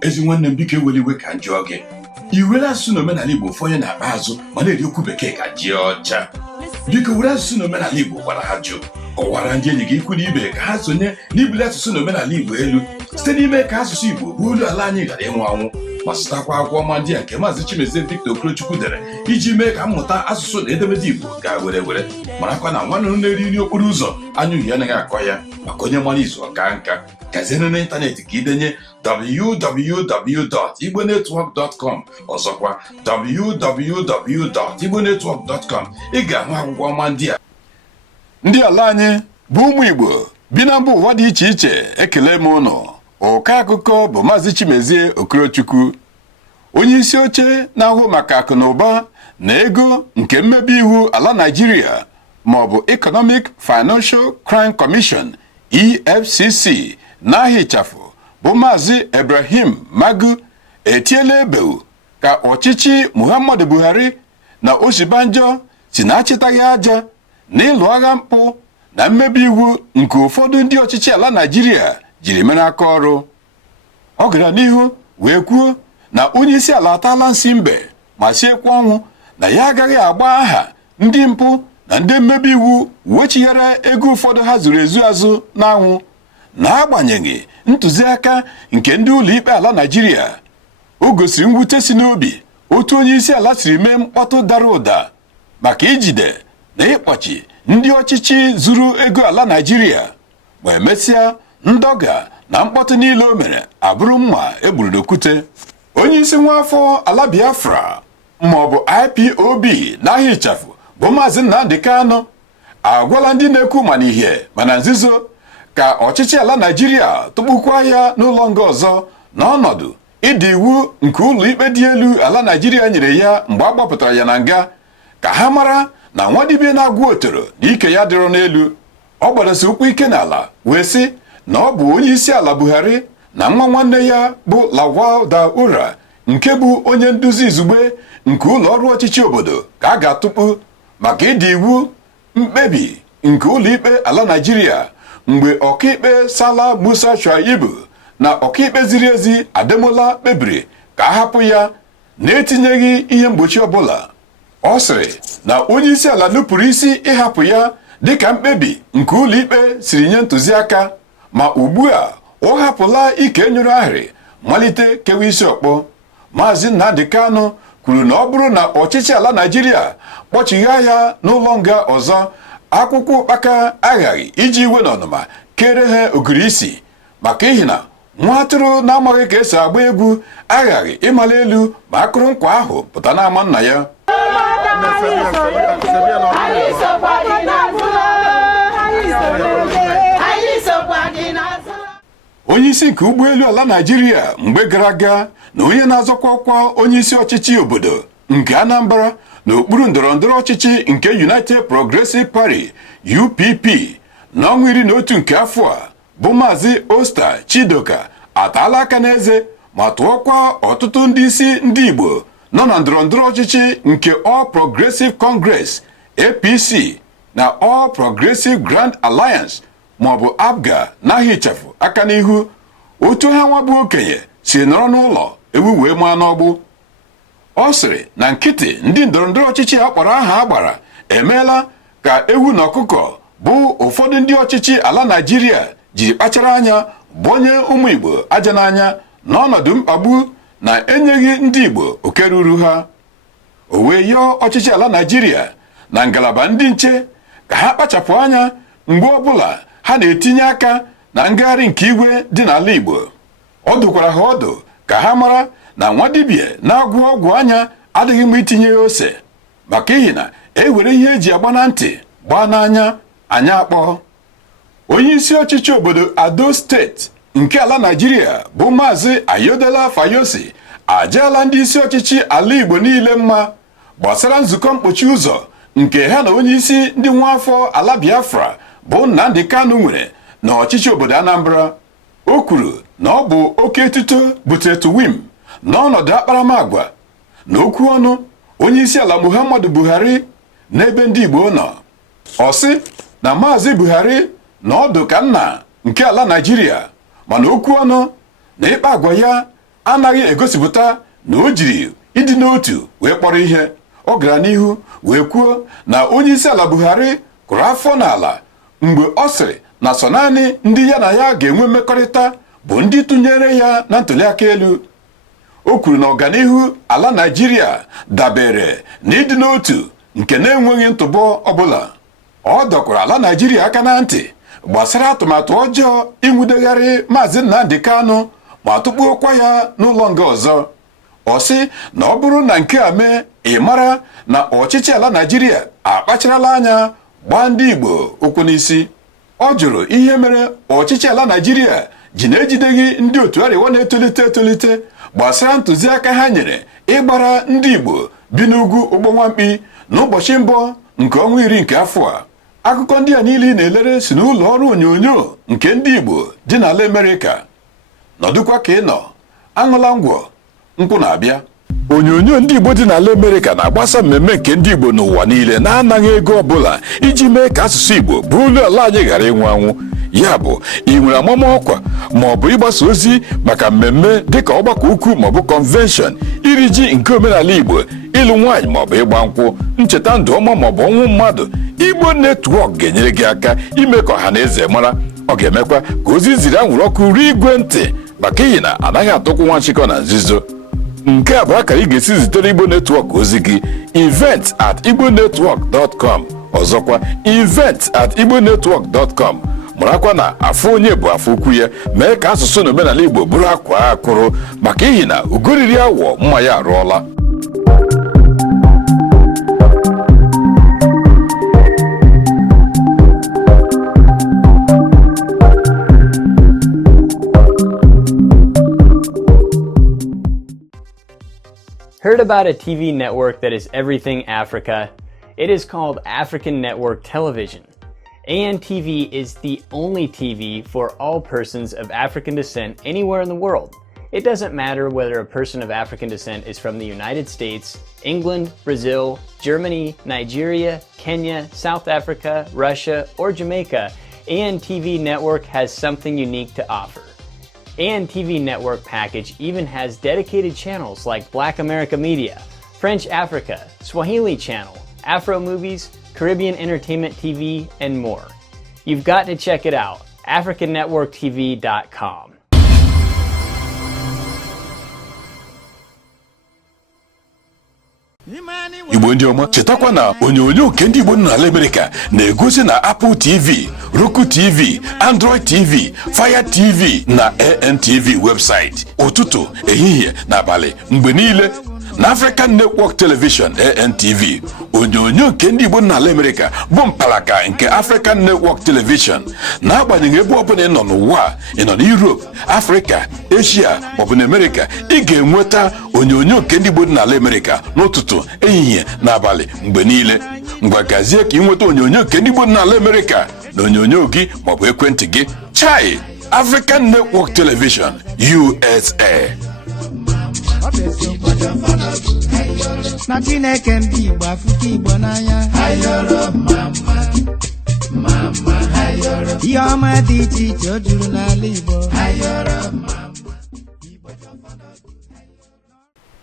ezi nwanne m biko eweliwe ka njọ gị iwere asụsụ na omenala Igbo ụfọdụ na-akpa azụ ma na-eri okwu bekee ka ji ọcha biko were asụsụ na omenala Igbo gwara ha jụ kọwara ndị enyi gị ikwu na ibe ka ha sonye n'ibuli asụsụ na omenala Igbo elu site n'ime ka asụsụ Igbo bụ olu ala anyị ghara ịnwụ anwụ ma zụtakwa akwụkwọ ọma ndị a nke Maazị Chimezie Victor Okorochukwu dere iji mee ka mmụta asụsụ na edemede Igbo gaa were marakwa na nwanne na-eri nri okporo ụzọ anya uhie anaghị akọ ya maka onye mara izu ọka nka gazienụ n'ịntanetị ka idenye www.igbonetwork.com ọzọkwa www.igbonetwork.com ị ga-ahụ akwụkwọ ọma ndị a. Ndị ala anyị bụ ụmụ Igbo bi na mba ụwa dị iche iche ekele m ụnụ. Ụka akụkọ bụ Maazị Chimezie Okorochukwu, onye isi oche na-ahụ maka akụ na ụba na ego nke mmebi iwu ala Naịjirịa maọbụ Economic Financial Crime Commission EFCC n'ahịa ịchafụ bụ Maazị Ibrahim Magu etiela ebewu ka ọchịchị Muhammadu Buhari na Osibanjo si na-achịtaghị aja na ịlụ agha mpụ na mmebi iwu nke ụfọdụ ndị ọchịchị ala Naịjirịa jiri mere aka ọrụ. Ọ gara n'ihu wee kwuo na onye isi ala atala nsị mbe ma siekwa ọnwụ na ya agaghị agba aha ndị mpụ na ndị mmebi iwu wechighara ego ụfọdụ ha zuru ezu azụ n'anwụ n'agbanyeghị ntụziaka nke ndị ụlọ ikpe ala Naịjirịa. O gosiri mwute si n'obi otu onye isi ala siri mee mkpọtụ dara ụda maka ijide na ịkpọchi ndị ọchịchị zuru ego ala Naịjirịa ma emesịa ndọga na mkpọtụ niile o mere abụrụ mma egburu n'okwute. Onye isi nwaafọ ala Biafra maọbụ IPOB n'ahịa ịchafụ bụ Maazị Nnamdi Kanu agwala ndị na-ekwu ma n'ihe mana nzuzo ka ọchịchị ala Naịjirịa tụkpukwa ya n'ụlọ nga ọzọ n'ọnọdụ ịdị iwu nke ụlọ ikpe dị elu ala Naịjirịa nyere ya mgbe a gbapụtara ya na nga ka ha mara na nwadibia na-agwụ otoro na ike ya dịrọ n'elu. Ọ gbadasi ụkwụ ike n'ala wee sị na ọ bụ onye isi ala Buhari na nwa nwanne ya bụ Lawal Daura nke bụ onye nduzi izugbe nke ụlọ ọrụ ọchịchị obodo ka a ga-atụkpu maka ịdị iwu mkpebi nke ụlọ ikpe ala Naịjirịa mgbe ọkaikpe Sala Musa Shuaibu na ọkaikpe ziri ezi Ademola kpebiri ka a hapụ ya na-etinyeghị ihe mgbochi ọbụla. Ọ sịrị na onye isi ala nupụrụ isi ịhapụ ya dịka mkpebi nke ụlọ ikpe siri nye ntụziaka, ma ugbu a ọ hapụla ike nyụrụ ahịrị malite kewa isi ọkpọ. Maazị Nnamdi Kanu kwuru na ọ bụrụ na ọchịchị ala Naịjirịa kpọchigha ya n'ụlọ nga ọzọ, akwụkwọ ụkpaka aghaghị iji iwe na ọnụma kere ha ogiri isi maka ihi na nwa atụrụ na-amaghị ka esi agba egwu aghaghị ịmali elu ma akụrụ nkwa ahụ pụta n'ama nna ya. Onye isi nke ụgbọelu ala Naịjirịa mgbe gara aga na onye na-azọkwa ọkwa onye isi ọchịchị obodo nke Anambra n'okpuru ndọrọndọrọ ọchịchị nke United Progressive Party UPP n'ọnwa 11 nke afọ a bụ Maazị Osta Chidoka ataala aka n'eze ma tụọkwa ọtụtụ ndị isi ndị Igbo nọ na ndọrọndọrọ ọchịchị nke All Progressive Congress APC na All Progressive Grand Alliance maọbụ APGA n'ahịa ịchafụ aka n'ihu otu ha nwa bụ okenye si nọrọ n'ụlọ ewu wee maa n'ọgbụ. Ọ sịrị na nkịtị ndị ndọrọndọrọ ọchịchị a kpọrọ aha agbara emeela ka ewu na ọkụkọ bụ ụfọdụ ndị ọchịchị ala Naịjirịa jiri kpachara anya gbonye ụmụ Igbo aja n'anya n'ọnọdụ mkpagbu na enyeghị ndị Igbo oke ruru ha. O wee yọọ ọchịchị ala Naịjirịa na ngalaba ndị nche ka ha kpachapụ anya mgbe ọbụla ha na-etinye aka na ngagharị nke igwe dị n'ala Igbo. Ọ dụkwara ha ọdụ ka ha mara na nwa dibịa na-agwọ ọgwụ anya adịghị mma itinye ya ose maka ihi na ewere ihe eji agba na ntị gbaa n'anya anya akpọ. Onye isi ọchịchị obodo Ado steeti nke ala Naịjirịa bụ Maazị Ayodela Fayosi ajaala ndị isi ọchịchị ala Igbo niile mma gbasara nzukọ mkpochi ụzọ nke ha na onye isi ndị nwaafọ ala Biafra bụ Nnamdi Kanu nwere na ọchịchị obodo Anambra. O kwuru na ọ bụ oke etuto butere tuwim n'ọnọdụ akparamagwa na okwu ọnụ onye isi ala Muhammadu Buhari n'ebe ndị Igbo nọ. Ọ sị na Maazị Buhari na ọdụ ka nna nke ala Naịjirịa mana okwu ọnụ na ịkpa agwa ya anaghị egosipụta na o jiri ịdị n'otu wee kpọrọ ihe. Ọ gara n'ihu wee kwuo na onye isi ala Buhari kụrụ afọ n'ala mgbe ọ sịrị na sọ naanị ndị ya na ya ga-enwe mmekọrịta bụ ndị tụnyere ya na ntụliaka elu. O kwuru na ọganihu ala Naịjirịa dabere na ịdị n'otu nke na-enweghị ntụbọ ọbụla. Ọ dọkwara ala Naịjirịa aka na ntị gbasara atụmatụ ọjọọ ịnwudegharị Maazị Nnamdi Kanu ma tụkpuokwa ya n'ụlọ nga ọzọ. Ọ sị na ọ bụrụ na nke a mee, ị mara na ọchịchị ala Naịjirịa akpacharala anya gbaa ndị Igbo ụkwụ n'isi. Ọ jụrụ ihe mere ọchịchị ala Naịjirịa ji na-ejideghị ndị otu Arewa na-etolite etolite gbasara ntụziaka ha nyere ịgbara ndị Igbo bi n'ugwu Ogbonwamkpi n'ụbọchị mbụ nke ọnwa 10 nke afọ a. Akụkọ ndị a niile na-elere si n'ụlọ ọrụ onyonyo nke ndị Igbo dị n'ala Amerịka. Nọdụkwa ka ị nọ, aṅụla ngwọ, nkwụ na-abịa. Onyonyo ndị Igbo dị n'ala Amerịka na-agbasa mmemme nke ndị Igbo n'ụwa niile na-anaghị ego ọbụla iji mee ka asụsụ Igbo bụrụ ala anyị ghara ịnwụ anwụ. Ya bụ, ị nwere amama ọkwa ma ọ bụ ịgbasa ozi maka mmemme dịka ọgbakọ ukwu maọbụ convention, iri ji nke omenala Igbo, ịlụ nwaanyị maọbụ ịgba nkwụ, ncheta ndụ ọma maọbụ ọnwụ mmadụ, Igbo Network ga-enyere gị aka ime ka ọha na eze mara. Ọ ga-emekwa ka ozi ziri anwụrụ ọkụ ruo igwe ntị maka ihi na anaghị atụkwu nwa nchịkọ na nzuzo. Nke a bụ akara ị ga-esi zitere Igbo Network ozi gị: event@igbonetwork.com. Ọzọkwa, event@igbonetwork.com. Marakwa na afọ onye bụ afọ ukwu ya. Mee ka asụsụ na omenala Igbo bụrụ akwa akụrụ maka ihi na ugoriri awọ mma ya arụọla. Heard about a TV network that is everything Africa? It is called African Network Television. ANTV is the only TV for all persons of African descent anywhere in the world. It doesn't matter whether a person of African descent is from the United States, England, Brazil, Germany, Nigeria, Kenya, South Africa, Russia, or Jamaica. ANTV Network has something unique to offer. ANTV Network package even has dedicated channels like Black America Media, French Africa, Swahili Channel, Afro Movies, Caribbean Entertainment TV, and more. You've got to check it out, AfricanNetworkTV.com. Igbo ndị ọma, chetakwa na onyonyo nke ndị Igbo n'ala Amerịka na-egosi na Apple TV, Roku TV, Android TV, Fire TV na ANTV website ụtụtụ, ehihie na abalị mgbe niile. Na African Network Television ANTV, onyonyo nke ndị Igbo n'ala Amerịka bụ mpalaka nke African Network Television. N'agbanyeghị ebe ọbụla ị nọ n'ụwa, ị nọ n'Europe, Africa, Asia maọbụ na America, ị ga-enweta onyonyo nke ndị Igbo n'ala Amerịka n'ụtụtụ, ehihie na abalị mgbe niile. Ngwa gazie ka ị nweta onyonyo nke ndị Igbo n'ala Amerịka na onyonyo gị maọbụ ekwentị gị. Chai! African Network Television USA. Na Chineke ndị Igbo afụta Igbo n'anya, ihe ọma dị iche iche o juru n'ala Igbo.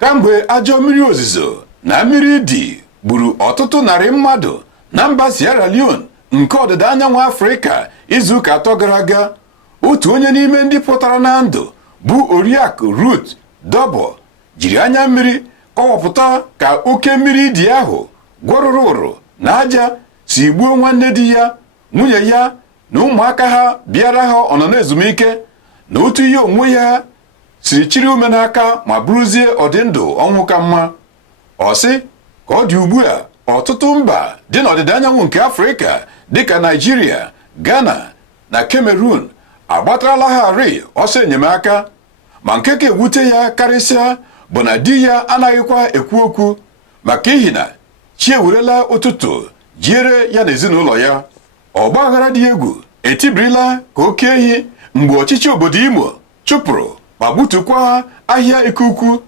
Kamgbe ajọ mmiri ozizo na mmiri dị gburu ọtụtụ narị mmadụ na mba Sierra Leone nke ọdịda anyanwụ Afrịka izuụka 3 gara aga, otu onye n'ime ndị pụtara na ndụ bụ Oriakụ Ruth Dobo jiri anya mmiri kọwapụta ka oke mmiri dị ahụ gwọrụrụ ụrụ na aja si gbuo nwanne di ya, nwunye ya na ụmụaka ha bịara ha ọnọnọ ezumike, na otu ihe onwe ya siri chiri ume n'aka ma bụrụzie ọdịndụ ọnwụ ka mma. Ọ sị ka ọ dị ugbu a, ọtụtụ mba dị n'ọdịda anyanwụ nke Afrịka dịka Nigeria, Ghana na Cameroon agbatarala ha arị ọsọ enyemaka, ma nke ka ewute ya karịsịa bụ na di ya anaghịkwa ekwu okwu maka ihi na chi ewerela ụtụtụ jiere ya na ezinụlọ ya. Ọgbaghara dị egwu etibirila ka oke ehi mgbe ọchịchị obodo Imo chụpụrụ ma gbutukwa ahịa Ikuku,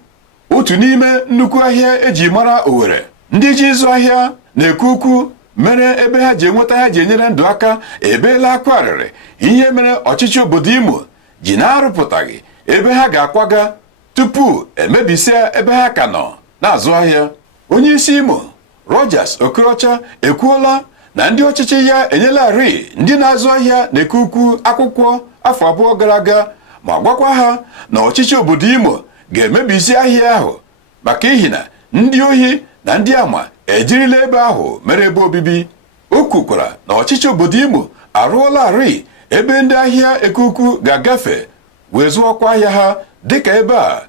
otu n'ime nnukwu ahịa eji mara Owerri. Ndị ji ịzụ ahịa na Ikuku mere ebe ha ji enweta ha ji enyere ndụ aka ebeela akwa arịrị ihe mere ọchịchị obodo Imo ji na-arụpụtaghị ebe ha ga-akwaga tupu emebisia ebe ha ka nọ na-azụ ahịa. Onye isi Imo Rogers Okorocha ekwuola na ndị ọchịchị ya enyelarị ndị na-azụ ahịa na-eke ukwu akwụkwọ afọ abụọ gara aga, ma gwakwa ha na ọchịchị obodo Imo ga-emebisi ahịa ahụ maka ihi na ndị ohi na ndị ama ejirila ebe ahụ mere ebe obibi. O kwukwara na ọchịchị obodo Imo arụọlarị ebe ndị ahịa eke ukwu ga-agafe wee zụọkwa ahịa ha dịka ebe a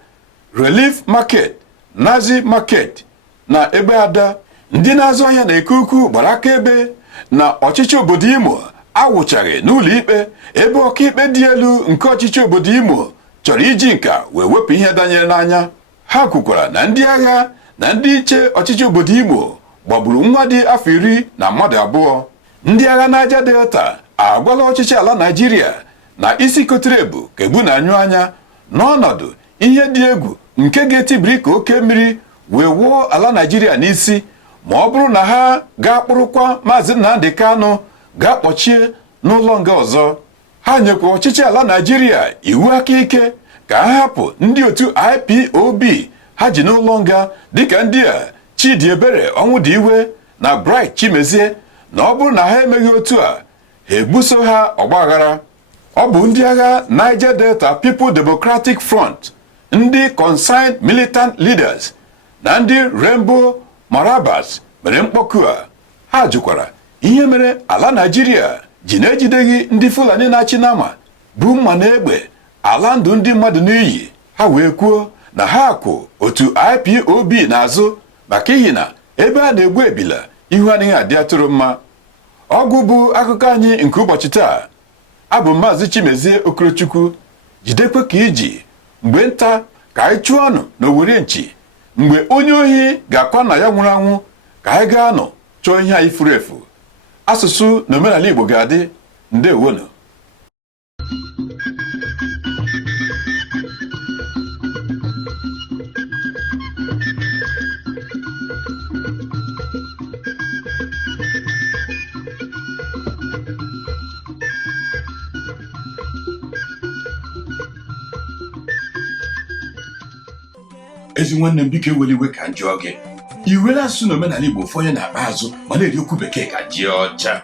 Relief Market, Nazi Market na ebe Ada. Ndị na-azụ ahịa na eke ukwu gbara akaebe na ọchịchị obodo Imo awụchaghị n'ụlọ ikpe ebe ọkaikpe dị elu nke ọchịchị obodo Imo chọrọ iji nka wee wepụ ihe danyere n'anya. Ha kwukwara na ndị agha na ndị iche ọchịchị obodo Imo gbagburu nwa dị afọ 10 na mmadụ 2. Ndị agha Niger Delta agwala ọchịchị ala Naịjirịa na isi kotere ebu ka ebu na-anyụ anya n'ọnọdụ ihe dị egwu nke ga-etibiri ka oke mmiri wee wụọ ala Naịjirịa n'isi ma ọ bụrụ na ha ga-akpụrụkwa Maazị Nnamdi Kanu ga-akpọchie n'ụlọ nga ọzọ. Ha nyekwa ọchịchị ala Naịjirịa iwu aka ike ka ha hapụ ndị otu IPOB ha ji n'ụlọ nga dịka ndị a Chidiebere Ọnwụdiwe na Bright Chimezie, na ọ bụrụ na ha emeghị otu a ha ebuso ha ọgbaghara. Ọ bụ ndị agha Niger Delta People Democratic Front, ndị Concerned Militant Leaders na ndị Rainbow Marabas mere mkpọku a. Ha jụkwara ihe mere ala Naịjirịa ji na-ejideghị ndị Fulani na-achị n'ama bụ mma na egbe ala ndụ ndị mmadụ n'iyi. Ha wee kwuo na ha kwụ otu IPOB n'azụ maka ihi na ebe a na-egbu ebila ihu adịghị adị atụrụ mma. Ọgụ bụ akụkọ anyị nke ụbọchị taa. Abụ Maazị Chimezie Okorochukwu. Jidekwe ka iji mgbe nta ka anyị chụọ ọnụ n'Owere Nchi. Mgbe onye ohi ga-akwa na ya nwụrụ anwụ ka anyị gaa nọ chọọ ihe anyị furu efu. Asụsụ na omenala Igbo ga-adị. Ndewonu. ezi nwanne m biko eweliwe ka m jụọ gị, iwere asụsụ na omenala Igbo fọnye na-akpa azụ ma na-eri okwu bekee ka ji ọcha.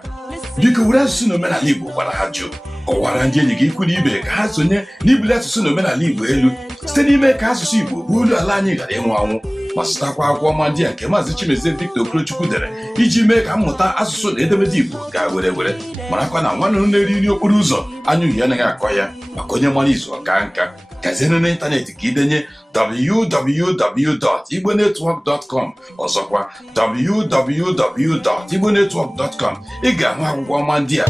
Biko were asụsụ na omenala Igbo gwara ha jụ, kọwara ndị enyi gị ikwu na ibe ka ha sonye n'ibuli asụsụ na omenala Igbo elu site n'ime ka asụsụ Igbo bụ olu ala anyị ghara ịnwụ anwụ, ma zụtakwa akwụkwọ ọma ndị a nke Maazị Chimezie Victor Okorochukwu dere iji mee ka mmụta asụsụ na edemede Igbo gaa were were. Marakwa na nwanne m na-eri nri okporo ụzọ anya uhie anaghị akọ ya, maka onye mara izu ọka nka. Gazienụ n'ịntanetị ka idenye www.igbonetwork.com, ọzọkwa www.igbonetwork.com. Ị ga-ahụ akwụkwọ ọma ndị a.